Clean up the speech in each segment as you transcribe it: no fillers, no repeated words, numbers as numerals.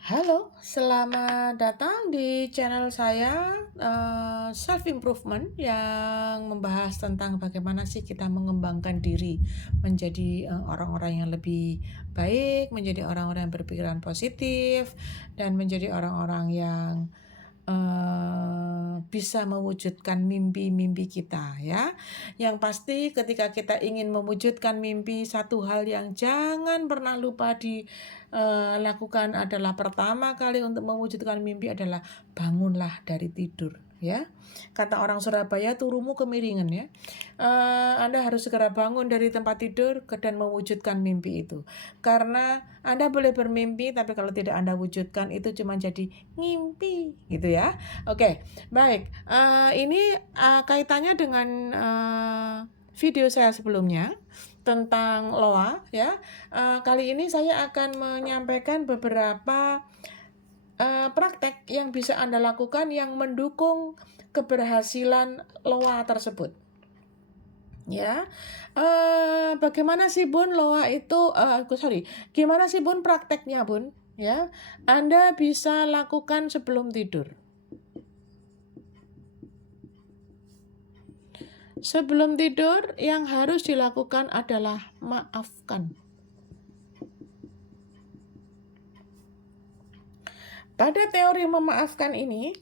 Halo, selamat datang di channel saya, self improvement yang membahas tentang bagaimana sih kita mengembangkan diri menjadi, orang-orang yang lebih baik, menjadi orang-orang yang berpikiran positif, dan menjadi orang-orang yang bisa mewujudkan mimpi-mimpi kita ya. Yang pasti ketika kita ingin mewujudkan mimpi, satu hal yang jangan pernah lupa dilakukan adalah pertama kali untuk mewujudkan mimpi adalah bangunlah dari tidur ya. Kata orang Surabaya, "Turumu kemiringan," ya. Anda harus segera bangun dari tempat tidur dan mewujudkan mimpi itu. Karena Anda boleh bermimpi, tapi kalau tidak Anda wujudkan itu cuma jadi ngimpi, gitu ya. Oke, baik. Ini kaitannya dengan video saya sebelumnya tentang loa, ya. Kali ini saya akan menyampaikan beberapa praktek yang bisa Anda lakukan yang mendukung keberhasilan loa tersebut. Ya, bagaimana sih Bun loa itu, gimana sih Bun prakteknya Bun? Ya, Anda bisa lakukan sebelum tidur. Sebelum tidur yang harus dilakukan adalah maafkan. Pada teori memaafkan ini,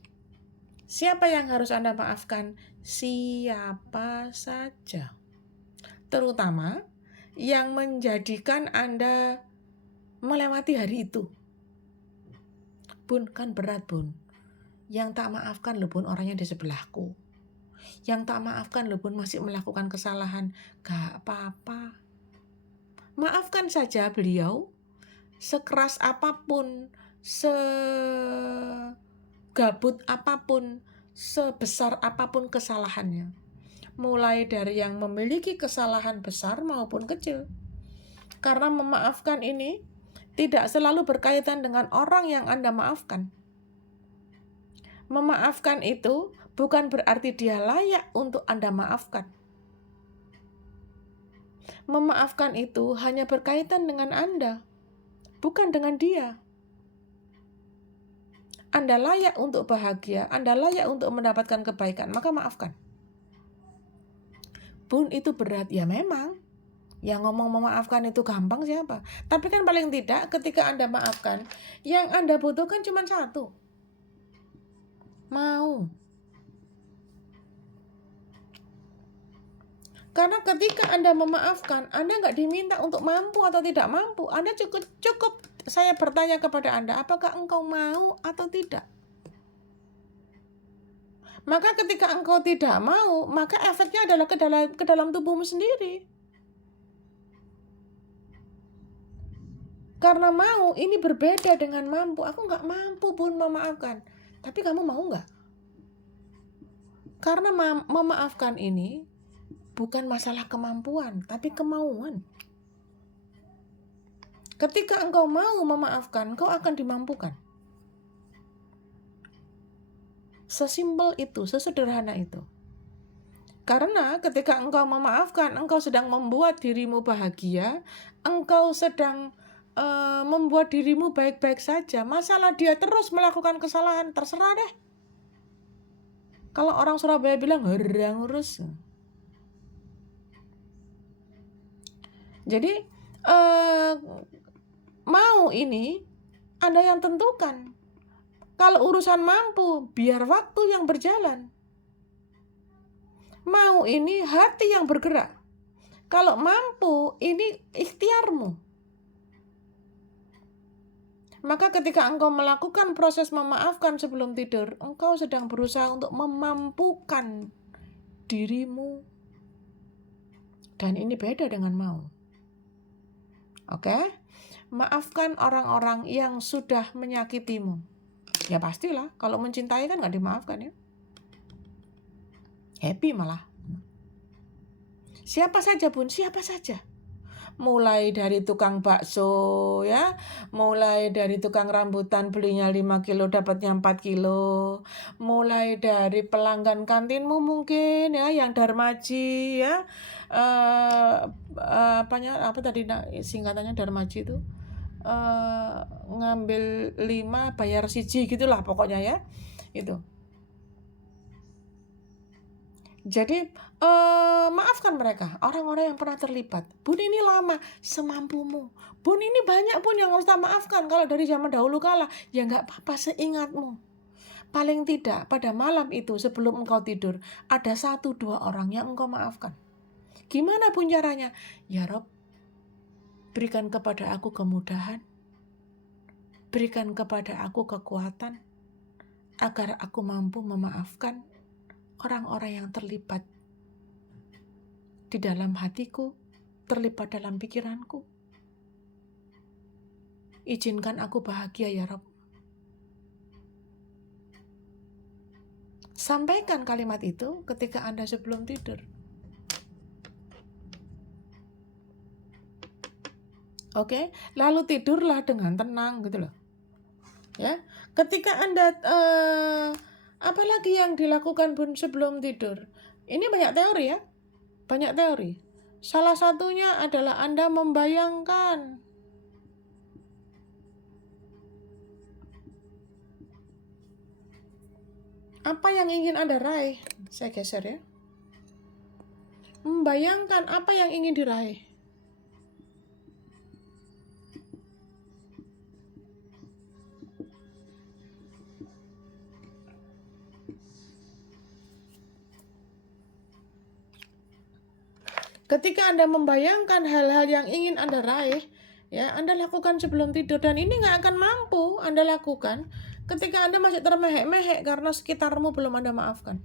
siapa yang harus Anda maafkan? Siapa saja. Terutama yang menjadikan Anda melewati hari itu. Bun, kan berat Bun. Yang tak maafkan loh Bun orangnya di sebelahku. Yang tak maafkan loh Bun masih melakukan kesalahan. Gak apa-apa. Maafkan saja beliau. Sekeras apapun, segabut apapun, sebesar apapun kesalahannya. Mulai dari yang memiliki kesalahan besar maupun kecil. Karena memaafkan ini tidak selalu berkaitan dengan orang yang Anda maafkan. Memaafkan itu bukan berarti dia layak untuk Anda maafkan. Memaafkan itu hanya berkaitan dengan Anda, bukan dengan dia. Anda layak untuk bahagia, Anda layak untuk mendapatkan kebaikan, maka maafkan. Bun, itu berat. Ya memang, yang ngomong memaafkan itu gampang siapa? Tapi kan paling tidak ketika Anda maafkan, yang Anda butuhkan cuma satu. Mau. Karena ketika Anda memaafkan, Anda nggak diminta untuk mampu atau tidak mampu. Anda cukup saya bertanya kepada Anda, apakah engkau mau atau tidak? Maka ketika engkau tidak mau, maka efeknya adalah ke dalam tubuhmu sendiri. Karena mau ini berbeda dengan mampu. Aku nggak mampu Bun memaafkan. Tapi kamu mau nggak? Karena memaafkan ini bukan masalah kemampuan, tapi kemauan. Ketika engkau mau memaafkan, engkau akan dimampukan. Sesimpel itu, sesederhana itu. Karena ketika engkau memaafkan, engkau sedang membuat dirimu bahagia, engkau sedang membuat dirimu baik-baik saja. Masalah dia terus melakukan kesalahan, terserah deh. Kalau orang Surabaya bilang, "Herang urus." Jadi, mau ini Anda yang tentukan. Kalau urusan mampu, biar waktu yang berjalan. Mau ini hati yang bergerak. Kalau mampu, ini ikhtiarmu. Maka ketika engkau melakukan proses memaafkan sebelum tidur, engkau sedang berusaha untuk memampukan dirimu. Dan ini beda dengan mau. Oke? Maafkan orang-orang yang sudah menyakitimu. Ya pastilah, kalau mencintai kan nggak dimaafkan ya. Happy malah. Siapa saja Bun, siapa saja. Mulai dari tukang bakso ya, mulai dari tukang rambutan belinya 5 kilo dapatnya 4 kilo, mulai dari pelanggan kantinmu mungkin ya yang Darmaji ya, apa tadi singkatannya Darmaji itu, ngambil 5 bayar 1 gitulah pokoknya ya. Itu. Jadi maafkan mereka, orang-orang yang pernah terlibat. Bun ini lama, semampumu. Bun ini banyak pun yang harus tak maafkan. Kalau dari zaman dahulu kala, ya nggak apa-apa seingatmu. Paling tidak pada malam itu sebelum engkau tidur, ada 1-2 orang yang engkau maafkan. Gimana pun caranya? Ya Rob, berikan kepada aku kemudahan, berikan kepada aku kekuatan, agar aku mampu memaafkan orang-orang yang terlibat di dalam hatiku, terlibat dalam pikiranku. Izinkan aku bahagia ya Rob. Sampaikan kalimat itu ketika Anda sebelum tidur. Oke, lalu tidurlah dengan tenang gitu loh. Ya, ketika Anda apalagi yang dilakukan Bun sebelum tidur? Ini banyak teori ya. Banyak teori. Salah satunya adalah Anda membayangkan. Apa yang ingin Anda raih? Saya geser ya. Membayangkan apa yang ingin diraih. Ketika Anda membayangkan hal-hal yang ingin Anda raih, ya Anda lakukan sebelum tidur, dan ini nggak akan mampu Anda lakukan ketika Anda masih termehek-mehek karena sekitarmu belum Anda maafkan.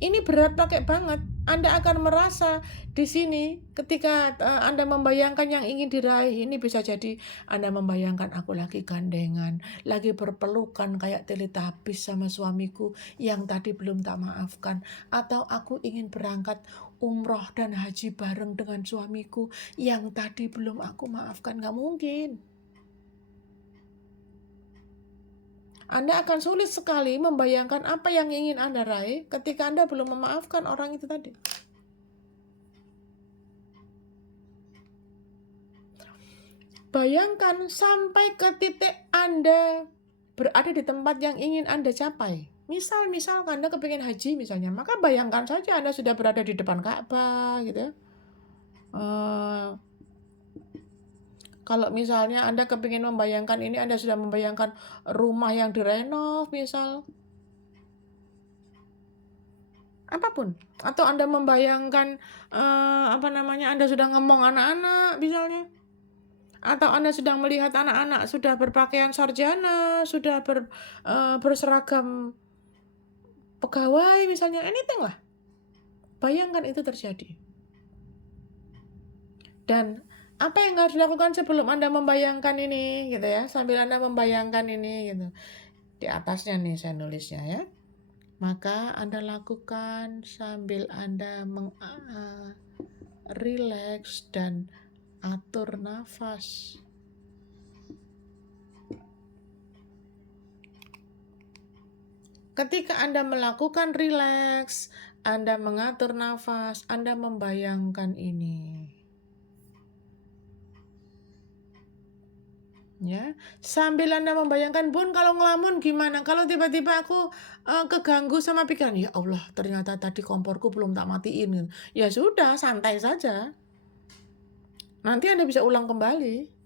Ini berat pakai banget. Anda akan merasa di sini ketika Anda membayangkan yang ingin diraih, ini bisa jadi Anda membayangkan aku lagi gandengan, lagi berpelukan kayak Teletubbies sama suamiku yang tadi belum tak maafkan, atau aku ingin berangkat umroh dan haji bareng dengan suamiku yang tadi belum aku maafkan. Nggak mungkin. Anda akan sulit sekali membayangkan apa yang ingin Anda raih ketika Anda belum memaafkan orang itu tadi. Bayangkan sampai ke titik Anda berada di tempat yang ingin Anda capai. Misal Anda kepingin haji misalnya, maka bayangkan saja Anda sudah berada di depan Ka'bah gitu ya. Kalau misalnya Anda kepingin membayangkan ini, Anda sudah membayangkan rumah yang direnov misal. Apapun. Atau Anda membayangkan Anda sudah ngomong anak-anak misalnya. Atau Anda sedang melihat anak-anak sudah berpakaian sarjana, sudah berseragam pegawai misalnya, anything lah. Bayangkan itu terjadi. Dan apa yang harus dilakukan sebelum Anda membayangkan ini gitu ya, sambil Anda membayangkan ini gitu. Di atasnya nih saya nulisnya ya. Maka Anda lakukan sambil Anda rileks dan atur nafas. Ketika Anda melakukan rileks, Anda mengatur nafas, Anda membayangkan ini. Ya, sambil Anda membayangkan, Bun kalau ngelamun gimana? Kalau tiba-tiba aku keganggu sama pikiran, ya Allah ternyata tadi komporku belum tak matiin. Ya sudah, santai saja. Nanti Anda bisa ulang kembali.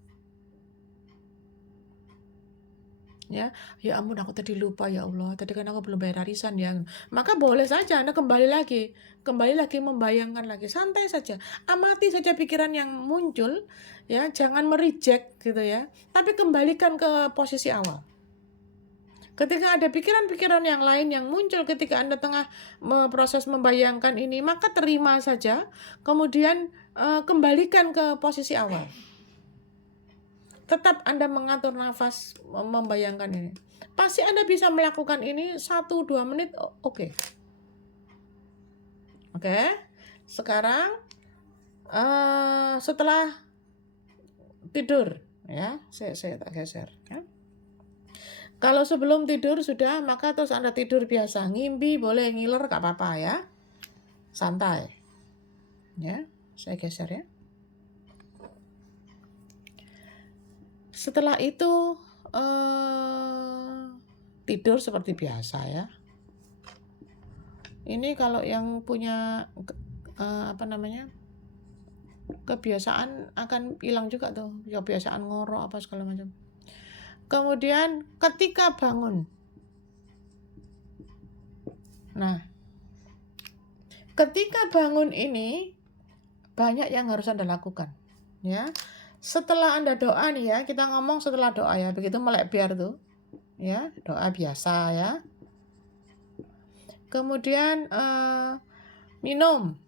Ya ampun aku tadi lupa ya Allah, tadi kan aku belum bayar arisan ya. Maka boleh saja Anda kembali lagi membayangkan lagi, santai saja. Amati saja pikiran yang muncul ya, jangan mereject gitu ya. Tapi kembalikan ke posisi awal. Ketika ada pikiran-pikiran yang lain yang muncul ketika Anda tengah proses membayangkan ini, maka terima saja, kemudian kembalikan ke posisi awal. Tetap Anda mengatur nafas membayangkan ini. Pasti Anda bisa melakukan ini 1-2 menit, oke. Oke. Sekarang setelah tidur ya, saya tak geser ya. Kalau sebelum tidur sudah, maka terus Anda tidur biasa, ngimpi boleh, ngiler gak apa-apa ya. Santai. Ya, saya geser ya. Setelah itu tidur seperti biasa ya. Ini kalau yang punya kebiasaan akan hilang juga tuh, kebiasaan ngorok apa segala macam. Kemudian ketika bangun. Nah, ketika bangun ini banyak yang harus Anda lakukan, ya. Setelah Anda doa nih ya, kita ngomong setelah doa ya, begitu melek biar tuh, ya, doa biasa ya. Kemudian minum.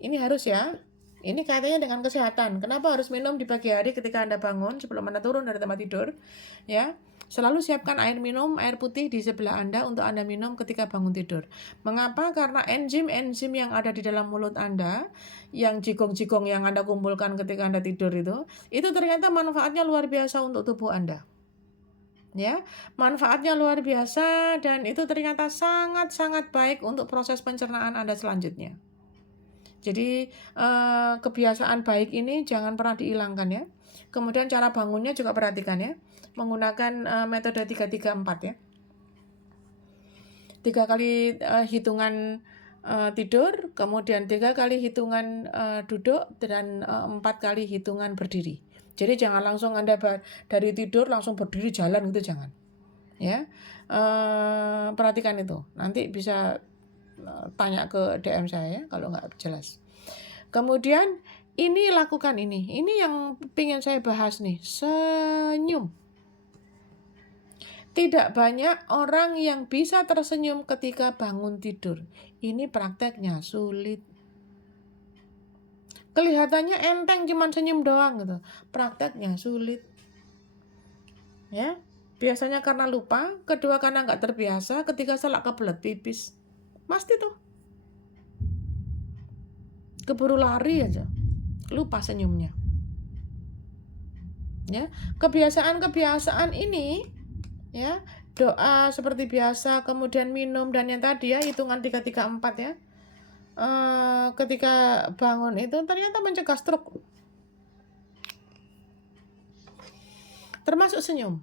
Ini harus ya. Ini kaitannya dengan kesehatan. Kenapa harus minum di pagi hari ketika Anda bangun sebelum Anda turun dari tempat tidur? Ya, selalu siapkan air minum, air putih di sebelah Anda untuk Anda minum ketika bangun tidur. Mengapa? Karena enzim-enzim yang ada di dalam mulut Anda, yang jigong-jigong yang Anda kumpulkan ketika Anda tidur itu ternyata manfaatnya luar biasa untuk tubuh Anda. Ya, manfaatnya luar biasa dan itu ternyata sangat-sangat baik untuk proses pencernaan Anda selanjutnya. Jadi kebiasaan baik ini jangan pernah dihilangkan ya. Kemudian cara bangunnya juga perhatikan ya. Menggunakan metode 3-3-4 ya. 3 kali hitungan tidur, kemudian 3 kali hitungan duduk, dan 4 kali hitungan berdiri. Jadi jangan langsung Anda dari tidur langsung berdiri jalan gitu, jangan. Ya, perhatikan itu. Nanti bisa tanya ke DM saya ya kalau nggak jelas. Kemudian lakukan ini. Ini yang pengen saya bahas nih, senyum. Tidak banyak orang yang bisa tersenyum ketika bangun tidur. Ini prakteknya sulit. Kelihatannya enteng, cuman senyum doang gitu. Prakteknya sulit. Ya, biasanya karena lupa, kedua karena nggak terbiasa, ketiga salah kebelet pipis. Pasti tuh. Keburu lari aja. Lupa senyumnya. Ya, kebiasaan-kebiasaan ini ya, doa seperti biasa, kemudian minum, dan yang tadi ya hitungan 3-3-4 ya. Ketika bangun itu ternyata mencegah stroke. Termasuk senyum.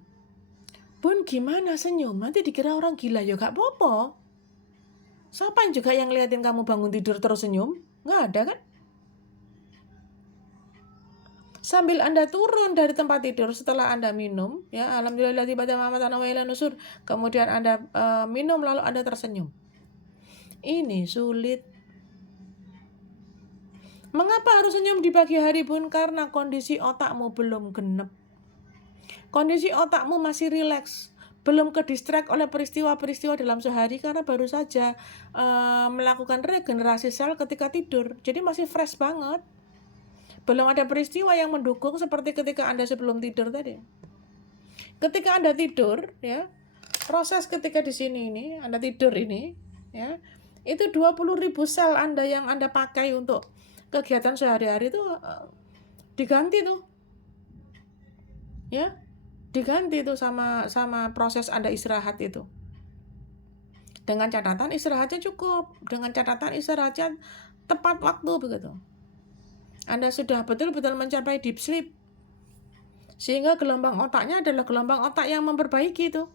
Bun, gimana senyum? Nanti dikira orang gila ya, gak apa-apa. Siapa juga yang ngeliatin kamu bangun tidur terus senyum? Nggak ada kan? Sambil Anda turun dari tempat tidur setelah Anda minum, ya, alhamdulillah tiba-tiba mamatan wa ila nusur, kemudian Anda minum lalu Anda tersenyum. Ini sulit. Mengapa harus senyum di pagi hari, Bun? Karena kondisi otakmu belum genep. Kondisi otakmu masih rileks, belum ke-distract oleh peristiwa-peristiwa dalam sehari karena baru saja melakukan regenerasi sel ketika tidur. Jadi masih fresh banget. Belum ada peristiwa yang mendukung seperti ketika Anda sebelum tidur tadi. Ketika Anda tidur, ya, proses ketika di sini ini, Anda tidur ini, ya, itu 20.000 sel Anda yang Anda pakai untuk kegiatan sehari-hari itu diganti tuh. Ya, diganti tuh sama proses Anda istirahat itu. Dengan catatan istirahatnya cukup, dengan catatan istirahatnya tepat waktu begitu. Anda sudah betul-betul mencapai deep sleep. Sehingga gelombang otaknya adalah gelombang otak yang memperbaiki itu.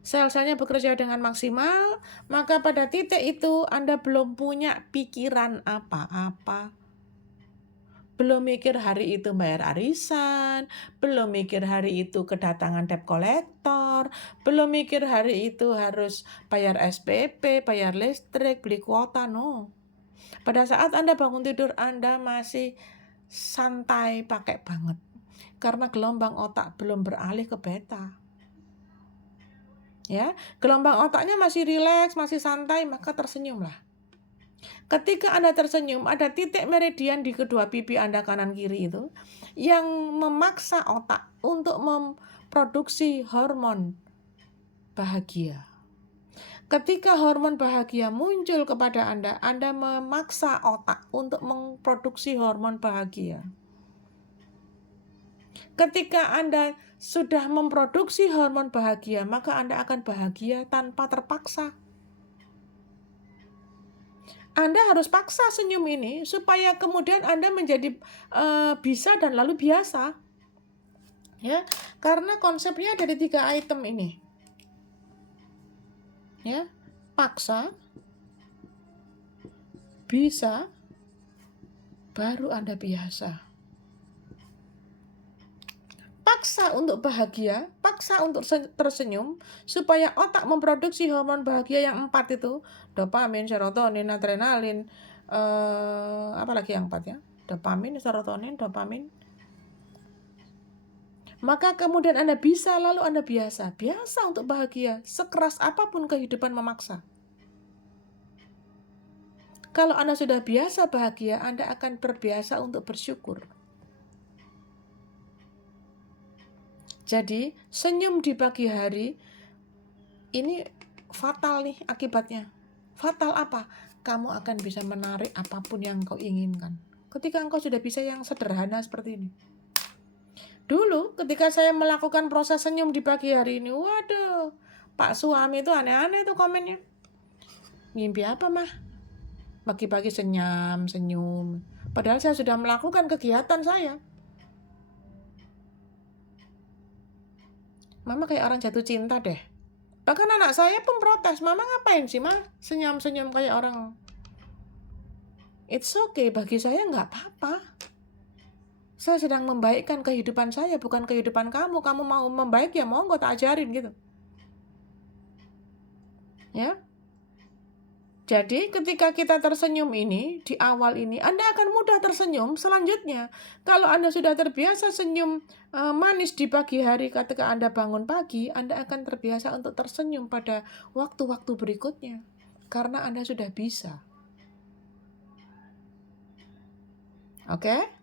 Sel-selnya bekerja dengan maksimal, maka pada titik itu Anda belum punya pikiran apa-apa. Belum mikir hari itu bayar arisan, belum mikir hari itu kedatangan debt collector, belum mikir hari itu harus bayar SPP, bayar listrik, beli kuota, no. Pada saat Anda bangun tidur, Anda masih santai pakai banget. Karena gelombang otak belum beralih ke beta. Ya, gelombang otaknya masih rileks, masih santai, maka tersenyumlah. Ketika Anda tersenyum, ada titik meridian di kedua pipi Anda kanan kiri itu yang memaksa otak untuk memproduksi hormon bahagia. Ketika hormon bahagia muncul kepada Anda memaksa otak untuk memproduksi hormon bahagia. Ketika Anda sudah memproduksi hormon bahagia, maka Anda akan bahagia tanpa terpaksa. Anda harus paksa senyum ini supaya kemudian Anda menjadi bisa dan lalu biasa. Ya, karena konsepnya dari 3 item ini. Ya, paksa, bisa, baru Anda biasa. Paksa untuk bahagia, paksa untuk tersenyum, supaya otak memproduksi hormon bahagia yang 4 itu, dopamin, serotonin, adrenalin, apalagi yang 4 ya, dopamin, serotonin, dopamin. Maka kemudian Anda bisa, lalu Anda biasa untuk bahagia, sekeras apapun kehidupan memaksa. Kalau Anda sudah biasa bahagia, Anda akan terbiasa untuk bersyukur. Jadi, senyum di pagi hari ini fatal nih akibatnya. Fatal apa? Kamu akan bisa menarik apapun yang kau inginkan. Ketika engkau sudah bisa yang sederhana seperti ini. Dulu ketika saya melakukan proses senyum di pagi hari ini, waduh, Pak suami itu aneh-aneh tuh komennya. Mimpi apa mah? Pagi-pagi senyum. Padahal saya sudah melakukan kegiatan saya. Mama kayak orang jatuh cinta deh. Bahkan anak saya pun protes, Mama ngapain sih mah senyum-senyum kayak orang. It's okay, bagi saya nggak apa-apa. Saya sedang membaikkan kehidupan saya, bukan kehidupan kamu. Kamu mau membaik ya monggo tak ajarin gitu. Ya. Jadi ketika kita tersenyum ini, di awal ini, Anda akan mudah tersenyum selanjutnya. Kalau Anda sudah terbiasa senyum manis di pagi hari ketika Anda bangun pagi, Anda akan terbiasa untuk tersenyum pada waktu-waktu berikutnya. Karena Anda sudah bisa. Oke?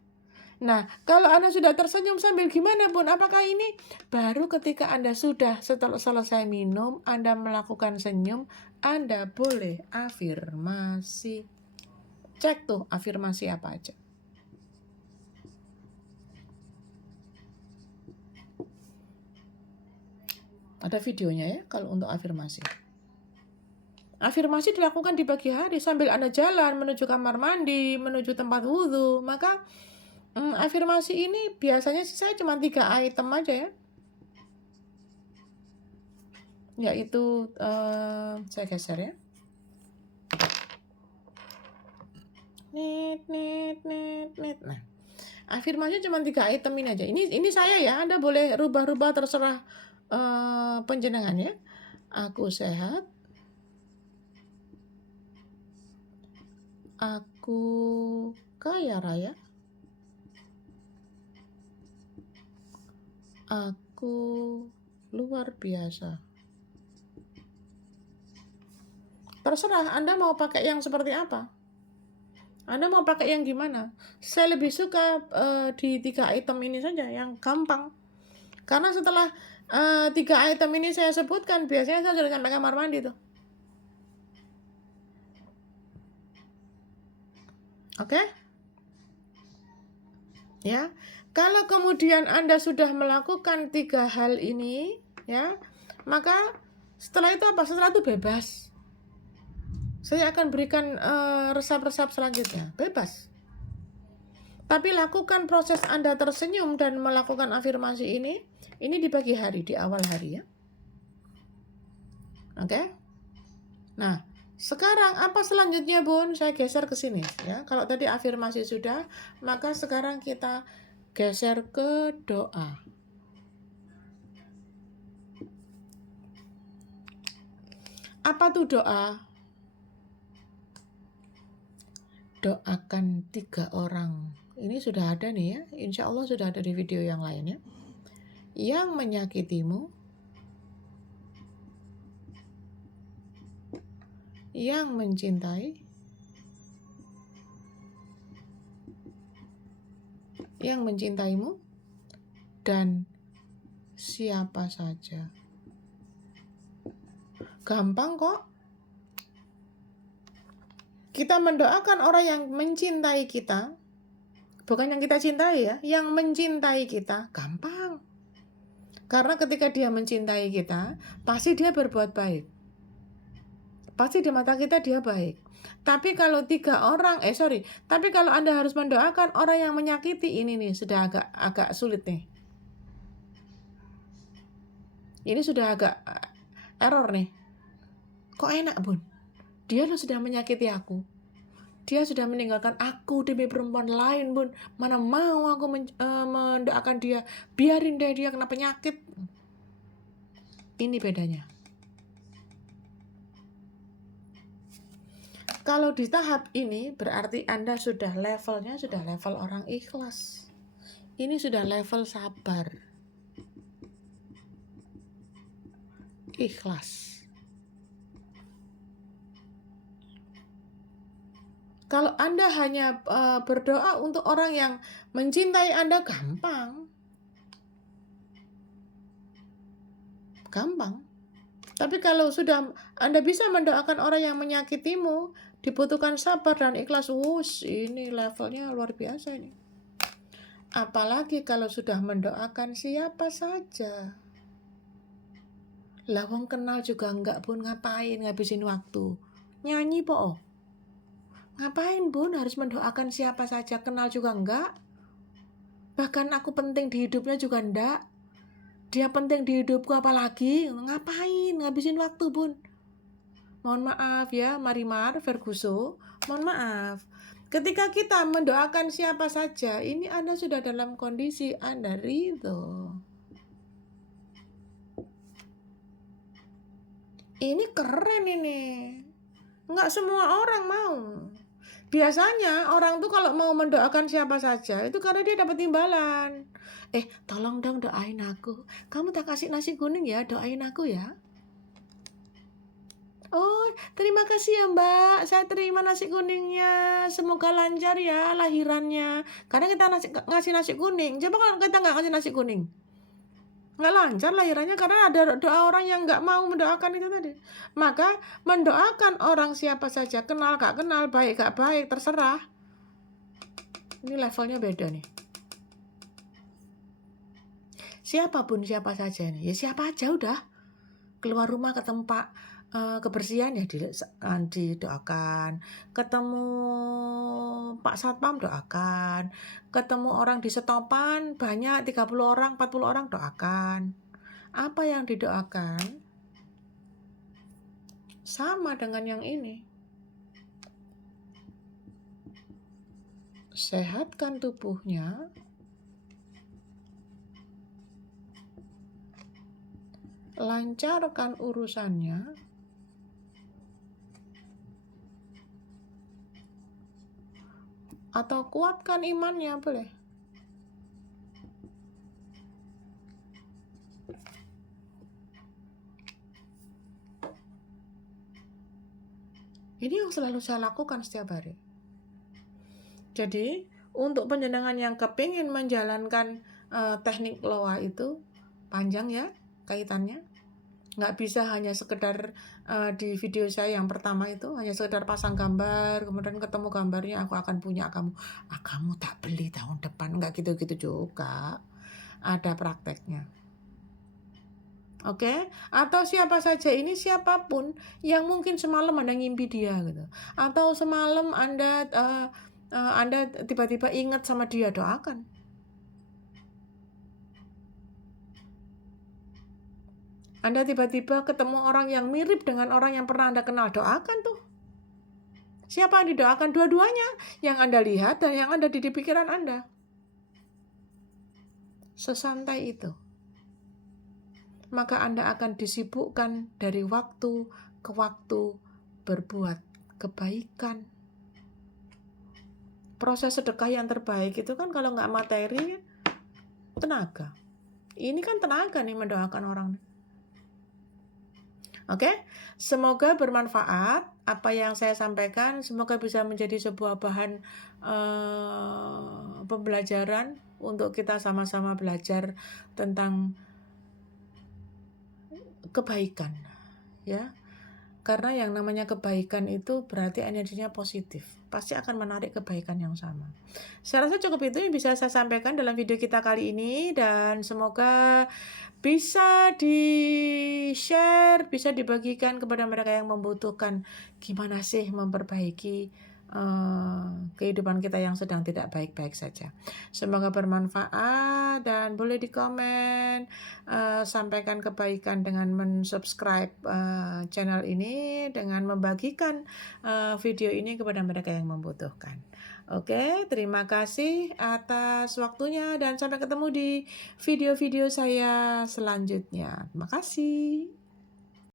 Nah, kalau Anda sudah tersenyum sambil gimana pun, apakah ini baru ketika Anda sudah setelah selesai minum, Anda melakukan senyum, Anda boleh afirmasi. Cek tuh afirmasi apa aja. Ada videonya ya kalau untuk afirmasi. Afirmasi dilakukan di pagi hari sambil Anda jalan menuju kamar mandi, menuju tempat wudhu. Maka afirmasi ini biasanya sih saya cuma 3 item aja ya. Yaitu saya geser ya. Nah, afirmasi cuma 3 item ini aja. Ini saya ya, Anda boleh rubah-rubah terserah penjenengan ya. Aku sehat. Aku kaya raya. Aku luar biasa. Terserah Anda mau pakai yang seperti apa. Anda mau pakai yang gimana? Saya lebih suka di 3 item ini saja, yang gampang. Karena setelah 3 item ini saya sebutkan, biasanya saya sudah sampai kamar mandi tuh. Oke? Ya. Kalau kemudian Anda sudah melakukan 3 hal ini, ya, maka setelah itu apa? Setelah itu bebas. Saya akan berikan resep-resep selanjutnya. Bebas. Tapi lakukan proses Anda tersenyum dan melakukan afirmasi ini di pagi hari, di awal hari ya. Oke? Nah, sekarang apa selanjutnya, Bun? Saya geser ke sini ya. Kalau tadi afirmasi sudah, maka sekarang kita geser ke doa. Apa tuh doa? Doakan 3 orang. Ini sudah ada nih ya. Insya Allah sudah ada di video yang lain ya. Yang menyakitimu, yang mencintai, yang mencintaimu, dan siapa saja. Gampang kok. Kita mendoakan orang yang mencintai kita, bukan yang kita cintai ya, yang mencintai kita, gampang. Karena ketika dia mencintai kita, pasti dia berbuat baik. Pasti di mata kita dia baik. Tapi kalau tapi kalau Anda harus mendoakan orang yang menyakiti, ini nih sudah agak sulit nih. Ini sudah agak error nih. Kok enak, Bun? Dia sudah menyakiti aku. Dia sudah meninggalkan aku demi perempuan lain, Bun. Mana mau aku mendoakan dia. Biarin deh dia kena penyakit. Ini bedanya. Kalau di tahap ini berarti Anda sudah levelnya sudah level orang ikhlas. Ini sudah level sabar. Ikhlas. Kalau Anda hanya berdoa untuk orang yang mencintai Anda, gampang. Tapi kalau sudah Anda bisa mendoakan orang yang menyakitimu, dibutuhkan sabar dan ikhlas. Ini levelnya luar biasa ini. Apalagi kalau sudah mendoakan siapa saja. Lah wong kenal juga enggak, Bun, ngapain ngabisin waktu? Nyanyi po. Ngapain, Bun, harus mendoakan siapa saja, kenal juga enggak? Bahkan aku penting di hidupnya juga enggak. Dia penting di hidupku apalagi? Ngapain ngabisin waktu, Bun? Mohon maaf ya, Marimar, Ferguso, mohon maaf. Ketika kita mendoakan siapa saja, ini Anda sudah dalam kondisi Anda ridho. Ini keren ini. Nggak semua orang mau. Biasanya orang tuh kalau mau mendoakan siapa saja, itu karena dia dapat imbalan. Tolong dong doain aku. Kamu tak kasih nasi kuning ya, doain aku ya. Oh, terima kasih ya Mbak, saya terima nasi kuningnya, semoga lancar ya lahirannya. Karena kita ngasih nasi kuning, coba kalau kita nggak kasih nasi kuning, nggak lancar lahirannya karena ada doa orang yang nggak mau mendoakan itu tadi. Maka mendoakan orang siapa saja, kenal gak kenal, baik gak baik, terserah. Ini levelnya beda nih. Siapapun siapa saja nih, ya siapa aja udah. Keluar rumah ketemu Pak kebersihan ya didoakan, ketemu Pak Satpam doakan, ketemu orang di setopan banyak 30 orang, 40 orang doakan. Apa yang didoakan sama dengan yang ini. Sehatkan tubuhnya, lancarkan urusannya, atau kuatkan imannya, boleh. Ini yang selalu saya lakukan setiap hari. Jadi, untuk penjenengan yang kepingin menjalankan teknik loa itu, panjang ya kaitannya. Nggak bisa hanya sekedar di video saya yang pertama itu hanya sekedar pasang gambar kemudian ketemu gambarnya aku akan punya kamu, kamu tak beli tahun depan, nggak gitu-gitu juga, ada prakteknya. Oke, atau siapa saja ini, siapapun yang mungkin semalam Anda ngimpi dia gitu, atau semalam Anda tiba-tiba ingat sama dia, doakan. Anda tiba-tiba ketemu orang yang mirip dengan orang yang pernah Anda kenal, doakan tuh. Siapa yang didoakan? Dua-duanya, yang Anda lihat dan yang ada di pikiran Anda. Sesantai itu. Maka Anda akan disibukkan dari waktu ke waktu berbuat kebaikan. Proses sedekah yang terbaik itu kan kalau nggak materi, tenaga. Ini kan tenaga nih mendoakan orang. Oke, semoga bermanfaat apa yang saya sampaikan, semoga bisa menjadi sebuah bahan pembelajaran untuk kita sama-sama belajar tentang kebaikan, ya. Karena yang namanya kebaikan itu berarti energinya positif, pasti akan menarik kebaikan yang sama. Saya rasa cukup itu yang bisa saya sampaikan dalam video kita kali ini, dan semoga bisa di-share, bisa dibagikan kepada mereka yang membutuhkan. Gimana sih memperbaiki kehidupan kita yang sedang tidak baik-baik saja. Semoga bermanfaat dan boleh di-komen, sampaikan kebaikan dengan men-subscribe, channel ini dengan membagikan, video ini kepada mereka yang membutuhkan. Oke, terima kasih atas waktunya dan sampai ketemu di video-video saya selanjutnya. Terima kasih.